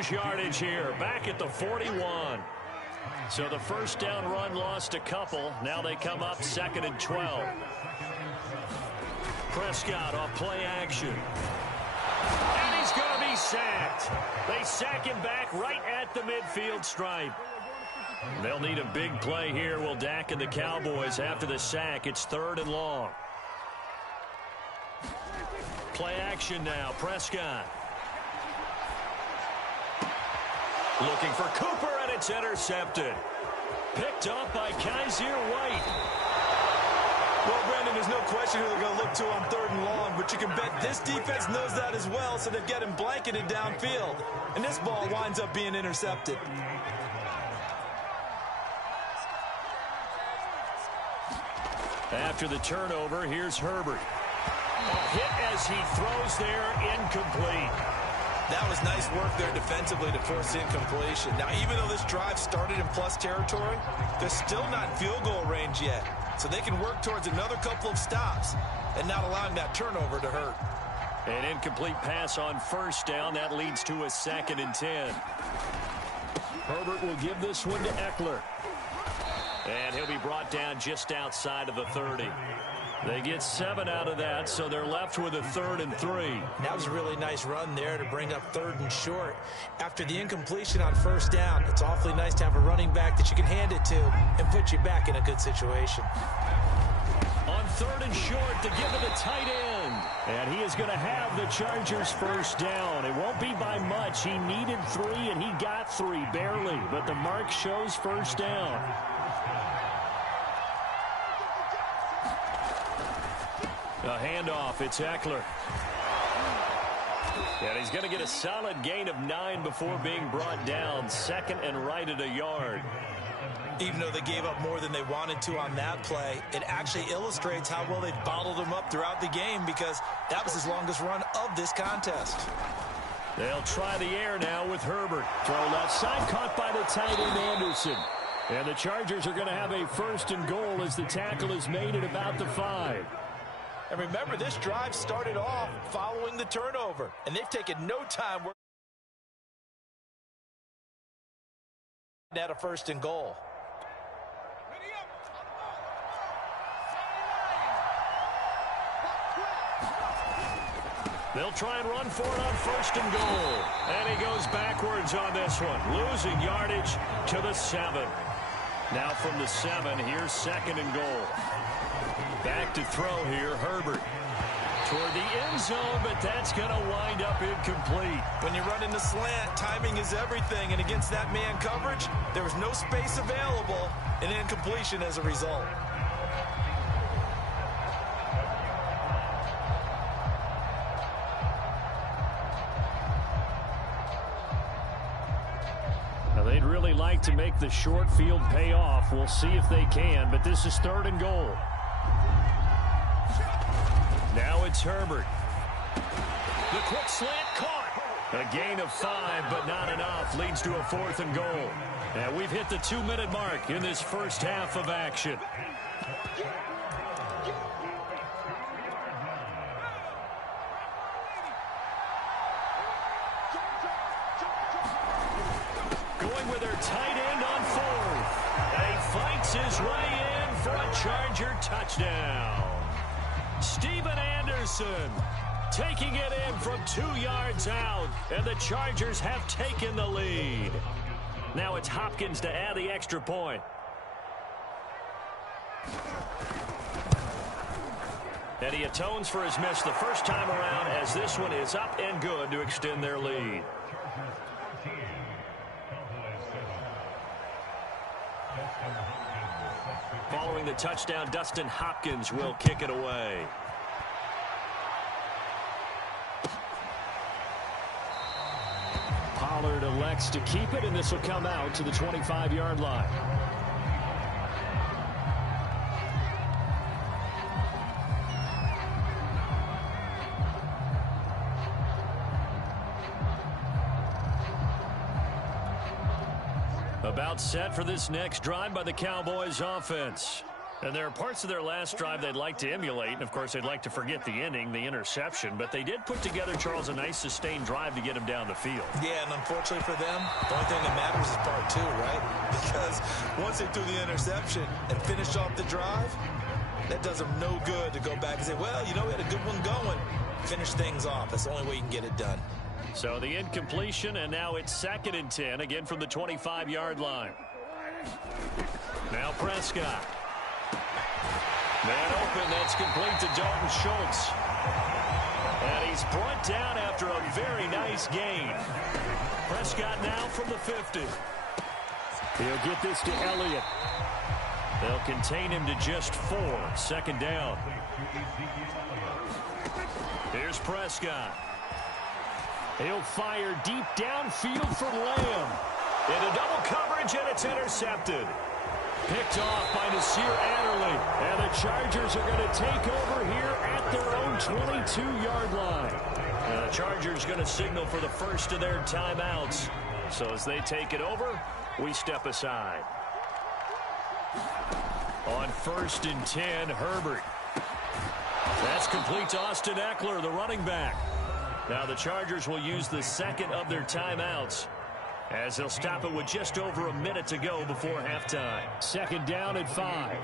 lose yardage here, back at the 41. So the first down run lost a couple. Now they come up 2nd and 12. Prescott off play action. And he's going to be sacked. They sack him back right at the midfield stripe. They'll need a big play here, will Dak and the Cowboys. After the sack, it's 3rd and long. Play action now, Prescott. Looking for Cooper, and it's intercepted. Picked up by Kaiser White. Well, Brandon, there's no question who they're going to look to on 3rd and long, but you can bet this defense knows that as well, so they've got him blanketed downfield. And this ball winds up being intercepted. After the turnover, here's Herbert. A hit as he throws there, incomplete. That was nice work there defensively to force incompletion. Now, even though this drive started in plus territory, they're still not in field goal range yet. So they can work towards another couple of stops and not allowing that turnover to hurt. An incomplete pass on 1st down. That leads to a 2nd and 10. Herbert will give this one to Eckler. And he'll be brought down just outside of the 30. They get 7 out of that, so they're left with a 3rd and 3. That was a really nice run there to bring up 3rd and short. After the incompletion on 1st down, it's awfully nice to have a running back that you can hand it to and put you back in a good situation. On 3rd and short to give it the tight end. And he is going to have the Chargers' 1st down. It won't be by much. He needed 3, and he got 3, barely. But the mark shows 1st down. A handoff, it's Eckler. And he's going to get a solid gain of 9 before being brought down. 2nd and right at a yard. Even though they gave up more than they wanted to on that play, it actually illustrates how well they bottled him up throughout the game, because that was his longest run of this contest. They'll try the air now with Herbert. Throw left side, caught by the tight end Anderson. And the Chargers are going to have a 1st and goal as the tackle is made at about the 5. And remember, this drive started off following the turnover, and they've taken no time at a 1st and goal. They'll try and run for it on 1st and goal. And he goes backwards on this one, losing yardage to the 7. Now from the 7, here's 2nd and goal. Back to throw here, Herbert. Toward the end zone, but that's going to wind up incomplete. When you run in the slant, timing is everything, and against that man coverage, there was no space available, and incompletion as a result. Now, they'd really like to make the short field pay off. We'll see if they can, but this is 3rd and goal. Now it's Herbert. The quick slant caught. A gain of 5, but not enough. Leads to a 4th and goal. And we've hit the 2-minute mark in this first half of action. Going with their tight end on 4th. And he fights his way in for a Charger touchdown. Steven Anderson taking it in from 2 yards out, and the Chargers have taken the lead. Now it's Hopkins to add the extra point. And he atones for his miss the first time around, as this one is up and good to extend their lead. Following the touchdown, Dustin Hopkins will kick it away. Pollard elects to keep it, and this will come out to the 25-yard line. About set for this next drive by the Cowboys offense. And there are parts of their last drive they'd like to emulate, and of course they'd like to forget the inning, the interception, but they did put together, Charles, a nice sustained drive to get him down the field. Yeah, and unfortunately for them, the only thing that matters is part two, right? Because once they threw the interception and finished off the drive, that does them no good to go back and say, well, you know, we had a good one going. Finish things off. That's the only way you can get it done. So the incompletion, and now it's 2nd and 10, again from the 25-yard line. Now Prescott. Man open, that's complete to Dalton Schultz. And he's brought down after a very nice gain. Prescott now from the 50. He'll get this to Elliott. They'll contain him to just 4. 2nd down. Here's Prescott. He'll fire deep downfield for Lamb. Into double coverage, and it's intercepted. Picked off by Nasir Adderley. And the Chargers are going to take over here at their own 22-yard line. And the Chargers going to signal for the first of their timeouts. So as they take it over, we step aside. On 1st and 10, Herbert. That's complete to Austin Eckler, the running back. Now the Chargers will use the 2nd of their timeouts, as they'll stop it with just over a minute to go before halftime. 2nd down at 5.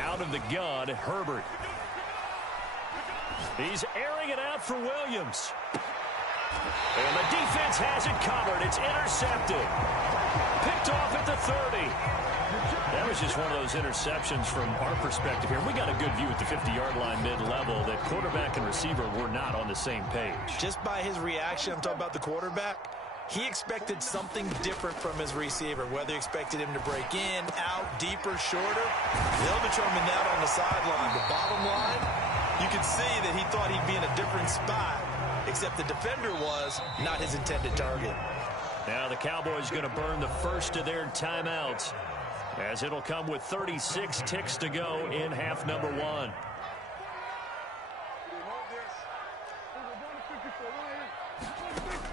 Out of the gun, Herbert. He's airing it out for Williams. And the defense has it covered. It's intercepted. Picked off at the 30. That was just one of those interceptions from our perspective here. We got a good view at the 50-yard line mid-level that quarterback and receiver were not on the same page. Just by his reaction, I'm talking about the quarterback, he expected something different from his receiver, whether he expected him to break in, out, deeper, shorter. They'll determine that on the sideline. The bottom line, you can see that he thought he'd be in a different spot, except the defender was not his intended target. Now the Cowboys going to burn the first of their timeouts, as it'll come with 36 ticks to go in half number 1.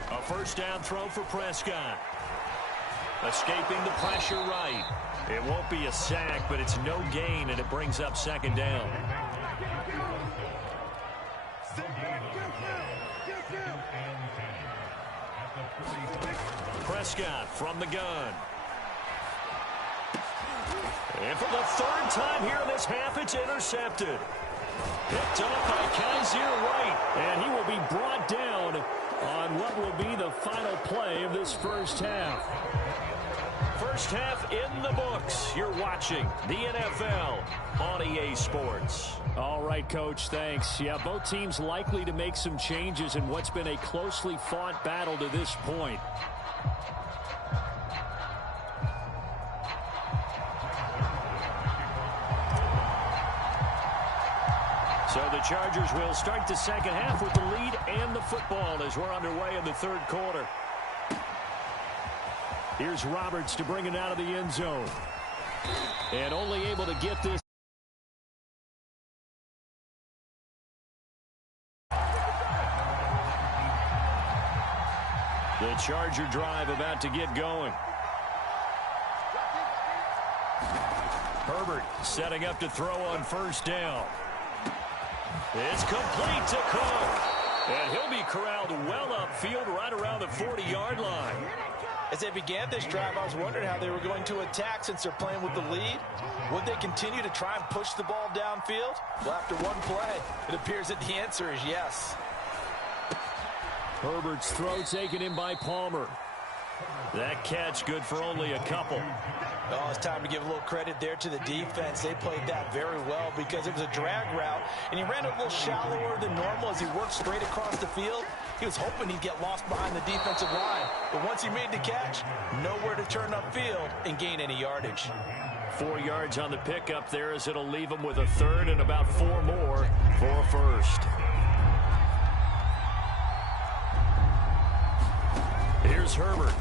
A first down throw for Prescott. Escaping the pressure right. It won't be a sack, but it's no gain, and it brings up 2nd down. Prescott from the gun. And for the 3rd time here in this half, it's intercepted. Picked up by Kaiser White, and he will be brought down on what will be the final play of this first half. First half in the books. You're watching the NFL on EA Sports. All right, Coach, thanks. Yeah, both teams likely to make some changes in what's been a closely fought battle to this point. So the Chargers will start the second half with the lead and the football as we're underway in the 3rd quarter. Here's Roberts to bring it out of the end zone. And only able to get this. The Charger drive about to get going. Herbert setting up to throw on 1st down. It's complete to Cook. And he'll be corralled well upfield right around the 40-yard line. As they began this drive, I was wondering how they were going to attack since they're playing with the lead. Would they continue to try and push the ball downfield? Well, after one play, it appears that the answer is yes. Herbert's throw taken in by Palmer. That catch good for only a couple. Oh, it's time to give a little credit there to the defense. They played that very well because it was a drag route, and he ran it a little shallower than normal as he worked straight across the field. He was hoping he'd get lost behind the defensive line, but once he made the catch, nowhere to turn upfield and gain any yardage. 4 yards on the pickup there as it'll leave him with a 3rd and about 4 more for a 1st. Here's Herbert.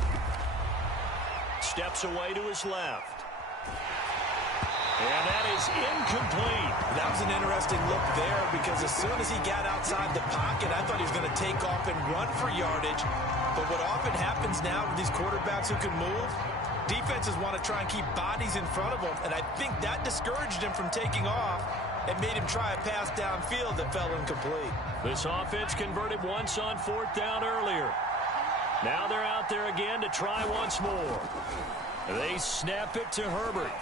steps away to his left. And that is incomplete. That was an interesting look there because as soon as he got outside the pocket, I thought he was going to take off and run for yardage. But what often happens now with these quarterbacks who can move, defenses want to try and keep bodies in front of them, and I think that discouraged him from taking off and made him try a pass downfield that fell incomplete. This offense converted once on 4th down earlier. Now they're out there again to try once more. They snap it to Herbert.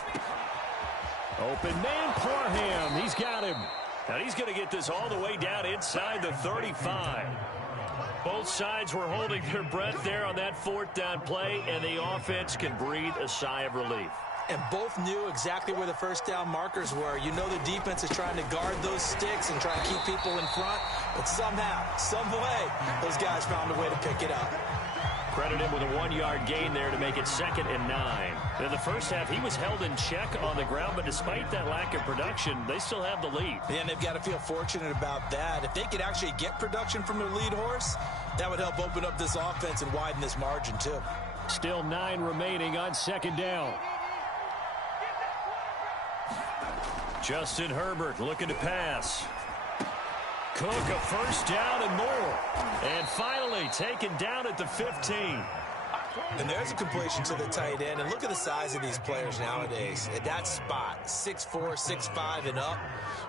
Open man, Parham. He's got him. And he's going to get this all the way down inside the 35. Both sides were holding their breath there on that 4th down play, and the offense can breathe a sigh of relief. And both knew exactly where the first down markers were. You know the defense is trying to guard those sticks and try to keep people in front. But somehow, some way, those guys found a way to pick it up. Credit him with a 1-yard gain there to make it 2nd and 9. In the first half, he was held in check on the ground, but despite that lack of production, they still have the lead. Yeah, and they've got to feel fortunate about that. If they could actually get production from their lead horse, that would help open up this offense and widen this margin too. Still 9 remaining on 2nd down. Justin Herbert looking to pass. Cook, a first down and more. And finally taken down at the 15. And there's a completion to the tight end. And look at the size of these players nowadays. At that spot, 6'4", 6'5", and up.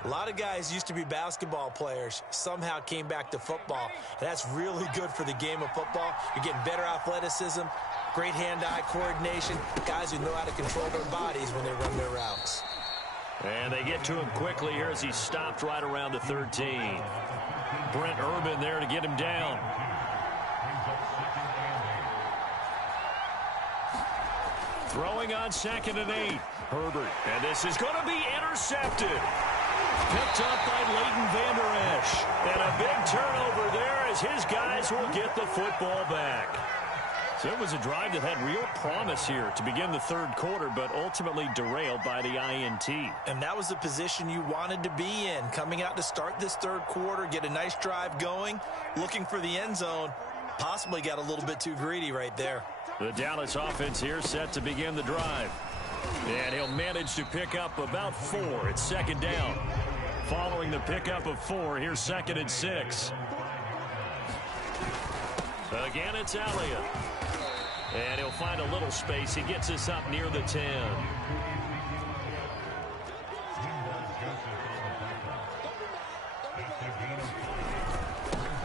A lot of guys used to be basketball players, somehow came back to football. And that's really good for the game of football. You're getting better athleticism, great hand-eye coordination, guys who know how to control their bodies when they run their routes. And they get to him quickly here as he stopped right around the 13. Brent Urban there to get him down. Throwing on 2nd and 8. Herbert. And this is going to be intercepted. Picked up by Leighton Vander Esch. And a big turnover there as his guys will get the football back. So it was a drive that had real promise here to begin the 3rd quarter, but ultimately derailed by the INT. And that was the position you wanted to be in, coming out to start this 3rd quarter, get a nice drive going, looking for the end zone. Possibly got a little bit too greedy right there. The Dallas offense here set to begin the drive. And he'll manage to pick up about 4 at 2nd down. Following the pickup of 4, here's 2nd and 6. Again, it's Elliott. And he'll find a little space. He gets us up near the 10.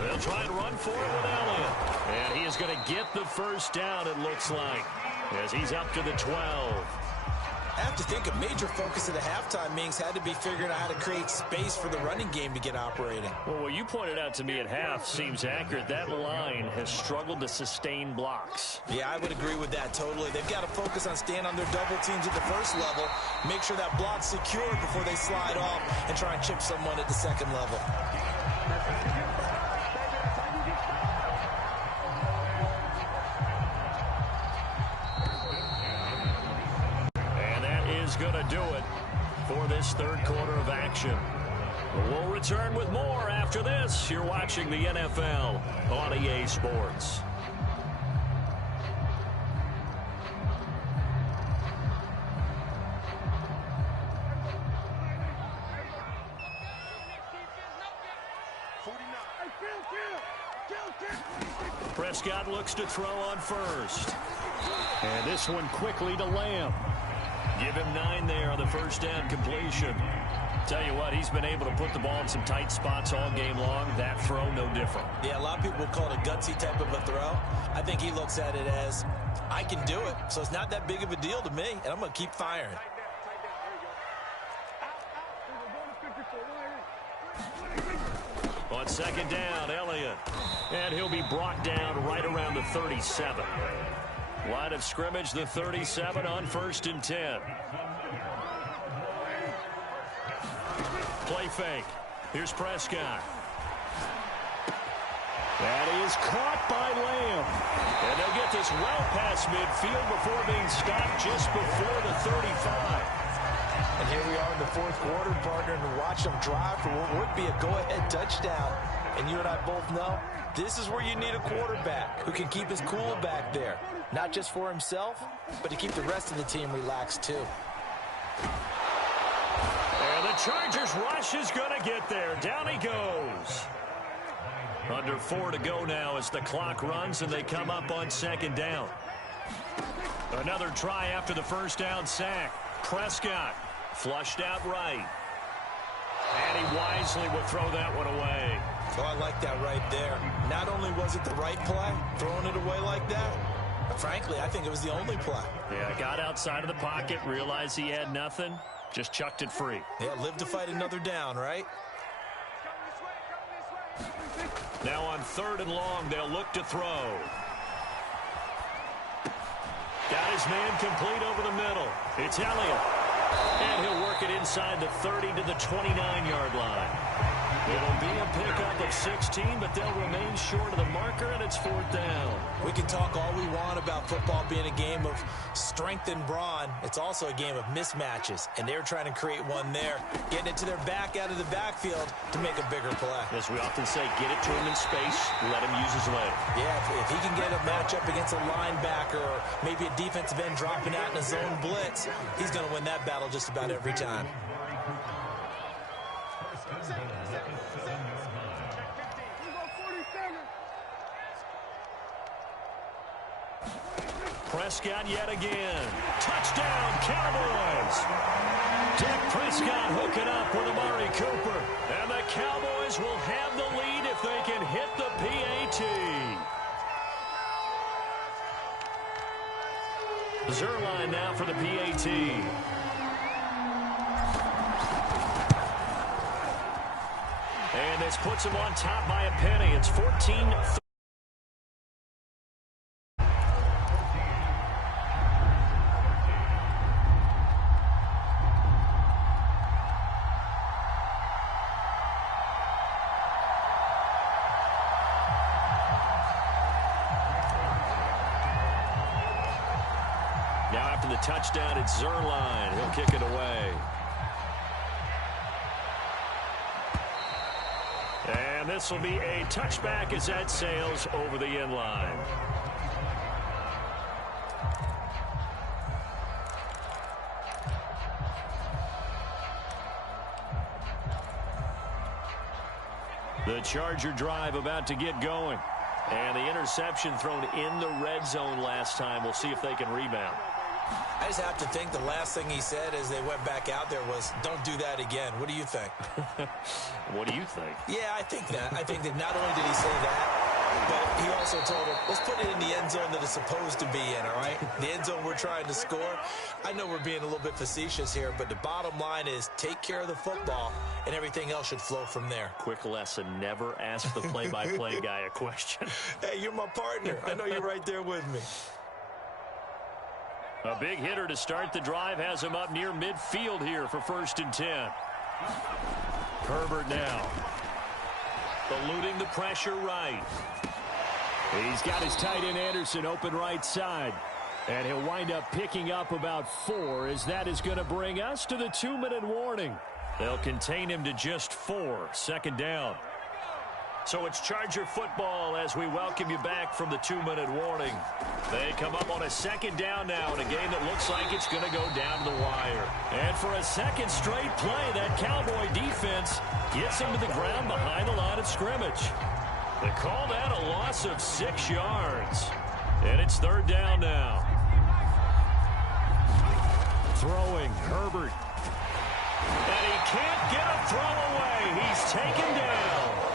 They'll try and run for it with Elliott. And he is going to get the first down, it looks like, as he's up to the 12. I have to think a major focus of the halftime meetings had to be figuring out how to create space for the running game to get operating. Well, what you pointed out to me at half seems accurate. That line has struggled to sustain blocks. Yeah, I would agree with that totally. They've got to focus on staying on their double teams at the first level, make sure that block's secured before they slide off and try and chip someone at the 2nd level. Going to do it for this 3rd quarter of action. We'll return with more after this. You're watching the NFL on EA Sports. Prescott looks to throw on first. And this one quickly to Lamb. Give him 9 there on the first down completion. Tell you what, he's been able to put the ball in some tight spots all game long. That throw, no different. Yeah, a lot of people will call it a gutsy type of a throw. I think he looks at it as, I can do it, so it's not that big of a deal to me, and I'm going to keep firing. On 2nd down, Elliott. And he'll be brought down right around the 37. Line of scrimmage, the 37 on 1st and 10. Play fake. Here's Prescott. That is caught by Lamb. And they'll get this well past midfield before being stopped just before the 35. And here we are in the 4th quarter, partner, and watch them drive for what would be a go-ahead touchdown. And you and I both know this is where you need a quarterback who can keep his cool back there. not just for himself, but to keep the rest of the team relaxed too. And the Chargers rush is going to get there. Down he goes. Under 4 to go now as the clock runs and they come up on second down. Another try after the first down sack. Prescott flushed out right. And he wisely will throw that one away. Oh, I like that right there. Not only was it the right play, throwing it away like that, but frankly, I think it was the only play. Yeah, got outside of the pocket, realized he had nothing, just chucked it free. Yeah, live to fight another down, right? Now on 3rd and long, they'll look to throw. Got his man complete over the middle. It's Elliott. And he'll work it inside the 30 to the 29-yard line. It'll be a pickup of 16, but they'll remain short of the marker, and it's 4th down. We can talk all we want about football being a game of strength and brawn. It's also a game of mismatches, and they're trying to create one there, getting it to their back out of the backfield to make a bigger play. As we often say, get it to him in space, let him use his leg. Yeah, if he can get a matchup against a linebacker or maybe a defensive end dropping out in a zone blitz, he's going to win that battle just about every time. Prescott yet again. Touchdown, Cowboys. Dak Prescott hooking up with Amari Cooper. And the Cowboys will have the lead if they can hit the PAT. Zerline now for the PAT. And this puts him on top by a penny. It's 14-3. Now after the touchdown, it's Zerline. He'll kick it away. And this will be a touchback as that sails over the end line. The Charger drive about to get going. And the interception thrown in the red zone last time. We'll see if they can rebound. I just have to think the last thing he said as they went back out there was, don't do that again. What do you think? What do you think? Yeah, I think that. I think that not only did he say that, but he also told him, let's put it in the end zone that it's supposed to be in, all right? The end zone we're trying to score. I know we're being a little bit facetious here, but the bottom line is take care of the football, and everything else should flow from there. Quick lesson, never ask the play-by-play guy a question. Hey, you're my partner. I know you're right there with me. A big hitter to start the drive has him up near midfield here for 1st and 10. Herbert now. Eluding the pressure right. He's got his tight end Anderson open right side. And he'll wind up picking up about 4 as that is going to bring us to the 2-minute warning. They'll contain him to just 4. 2nd down. So it's Charger football as we welcome you back from the 2-minute warning. They come up on a 2nd down now in a game that looks like it's going to go down to the wire. And for a second straight play, that Cowboy defense gets him to the ground behind the line of scrimmage. They call that a loss of 6 yards. And it's 3rd down now. Throwing, Herbert. And he can't get a throw away. He's taken down.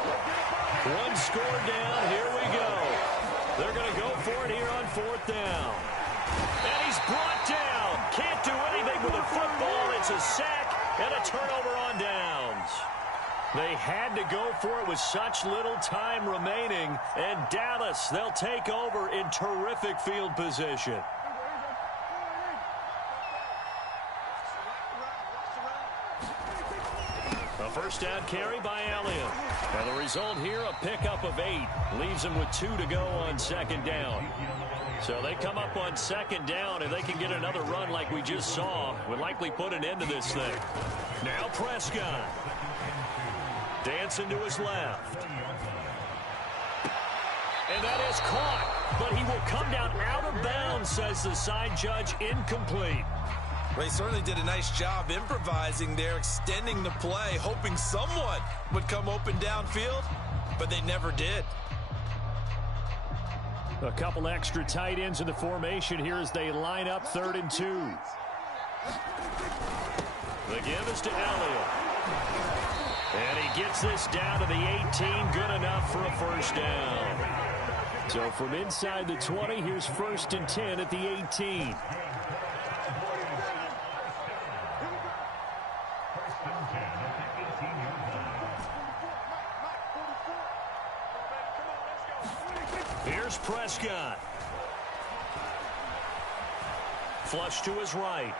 1 score down. Here we go. They're going to go for it here on 4th down. And he's brought down. Can't do anything with the football. It's a sack and a turnover on downs. They had to go for it with such little time remaining. And Dallas, they'll take over in terrific field position. A 1st down carry by Elliott. And the result here, a pickup of 8. Leaves him with 2 to go on 2nd down. So they come up on 2nd down. If they can get another run like we just saw, would likely put an end to this thing. Now Prescott. Dancing to his left. And that is caught, but he will come down out of bounds, says the side judge, incomplete. Well, he certainly did a nice job improvising there, extending the play, hoping someone would come open downfield, but they never did. A couple extra tight ends in the formation here as they line up 3rd and 2. The give is to Elliott. And he gets this down to the 18, good enough for a first down. So from inside the 20, here's 1st and 10 at the 18. Here's Prescott. Flush to his right.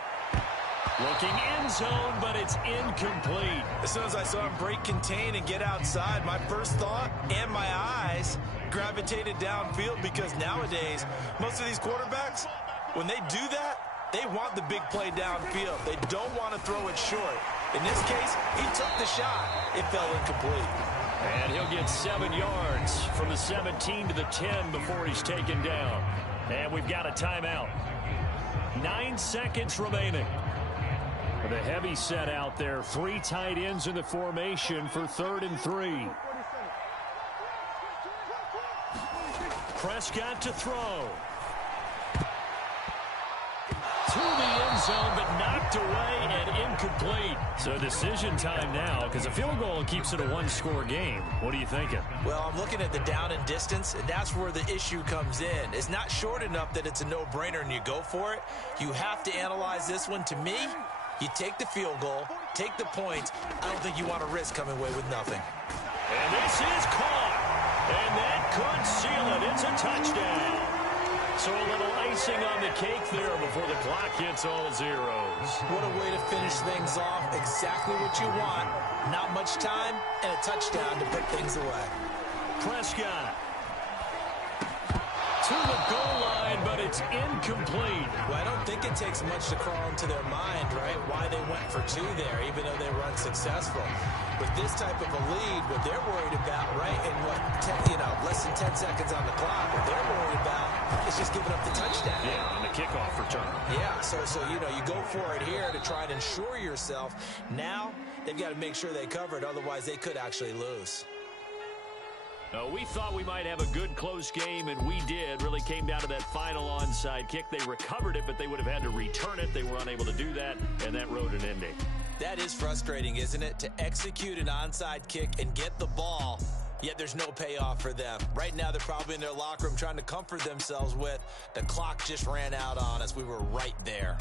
Looking end zone, but it's incomplete. As soon as I saw him break contain and get outside, my first thought and my eyes gravitated downfield, because nowadays, most of these quarterbacks, when they do that, they want the big play downfield. They don't want to throw it short. In this case, he took the shot. It fell incomplete. And he'll get 7 yards from the 17 to the 10 before he's taken down. And we've got a timeout. 9 seconds remaining. With a heavy set out there, 3 tight ends in the formation for 3rd and 3. Prescott to throw. To the end zone, but knocked away and incomplete. So decision time now, because a field goal keeps it a 1-score game. What are you thinking? Well, I'm looking at the down and distance, and that's where the issue comes in. It's not short enough that it's a no-brainer and you go for it. You have to analyze this one. To me, you take the field goal, take the points. I don't think you want to risk coming away with nothing. And this is caught. And that could seal it. It's a touchdown. So a little icing on the cake there before the clock hits all zeros. What a way to finish things off. Exactly what you want. Not much time and a touchdown to put things away. Prescott to the goal line, but it's incomplete. Well, I don't think it takes much to crawl into their mind, right, why they went for 2 there, even though they were unsuccessful. With this type of a lead, what they're worried about, right, in less than 10 seconds on the clock, what they're worried about is just giving up the touchdown. Yeah, on the kickoff return. Yeah, so you go for it here to try and ensure yourself. Now they've got to make sure they cover it, otherwise they could actually lose. We thought we might have a good close game, and we did. Really came down to that final onside kick. They recovered it, but they would have had to return it. They were unable to do that, and that wrote an ending. That is frustrating, isn't it? To execute an onside kick and get the ball, yet there's no payoff for them. Right now, they're probably in their locker room trying to comfort themselves with, the clock just ran out on us. We were right there.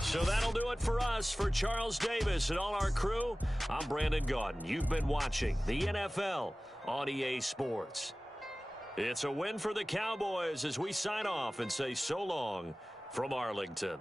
So that'll do it for us. For Charles Davis and all our crew, I'm Brandon Gaudin. You've been watching the NFL on EA Sports. It's a win for the Cowboys as we sign off and say so long from Arlington.